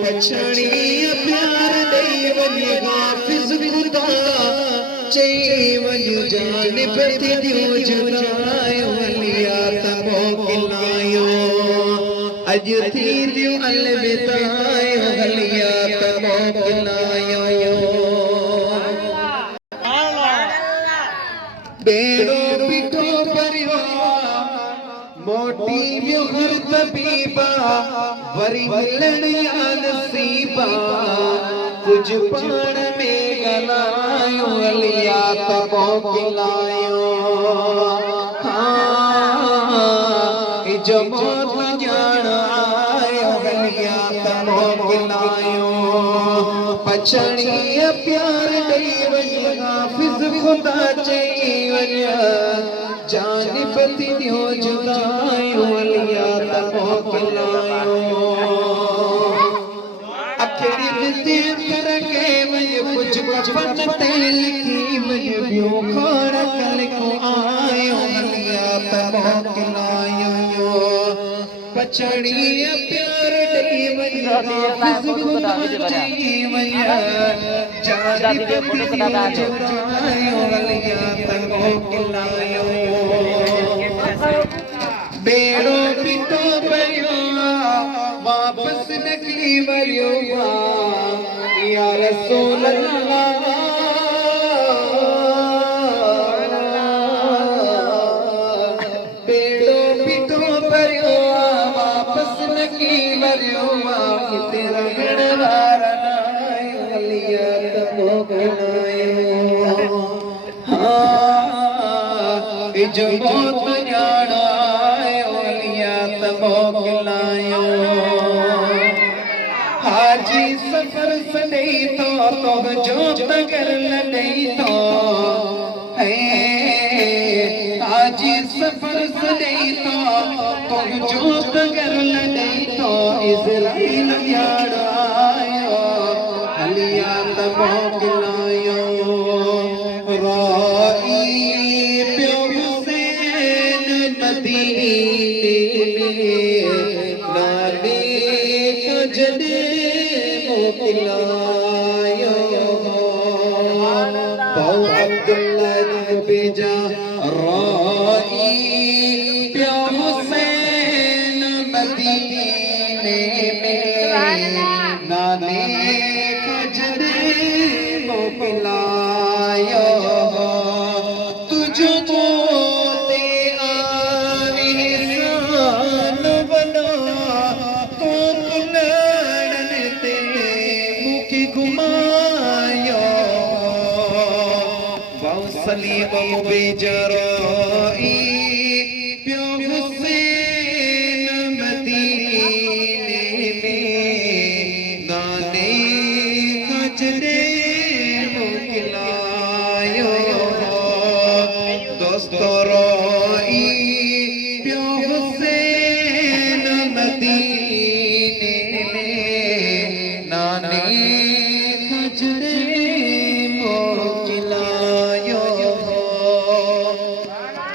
पछड़ी प्यार दई वञे हाफ़िज़ खुदा चई वञ जानिब ते दियो जुदायो वलिया त मोकिलायो अॼु थी दियो अलविदायो वलिया त मोकिलायो बेड़ो बिठो परियो मोटी वियो हर तबीबा वरी मिलण या नसीबा कुछ पाण में ॻाल्हायो वलिया त मोकिलायो जो मौत ॼाण आयो वलिया त मोकिलायो पछड़ी प्यार ॾेई वञ हाफ़िज़ खुदा चई वञ जानिब ते दियो जुदायो वलिया त मोकिलायो अखड़ी विते कर के वञ कुछ कफन ते लिखी वञ ॿियो खाण कल को आयो वलिया त मोकिलायो पछड़ी प्यार ॾेई वञ हाफ़िज़ खुदा चई वञ जानिब ते दियो जुदायो वलिया त मोकिलायो बेड़ो पितो परियो वापस निकली वरियो या रसूल अल्लाह बेड़ो पितो परियो वापस निकली वरियो किथे रहण वारा नायो वलिया त मोकिलायो जो मौत ॼाण आयो वलिया त मोकिलायो हाजी सफ़र सॾई थो तुंहिंजो नगर लॾई थो हाजी सफ़र सॾई थो तुंहिंजो नगर लॾई थो इज़राइल ॼाण आयो वलिया त मोकिलायो मोकिलायो बहु अब्दुल्लाह बेजा राई प्या हुसैन मदीने में नाने खजरे मोकिलायो तुझो मोते आवी सान बना तो कुलड़न ते मुखी घुमायो बौसली बेजराई प्यो हुसैन मदीने में नाने खजरे मोकिलायो दोस्तों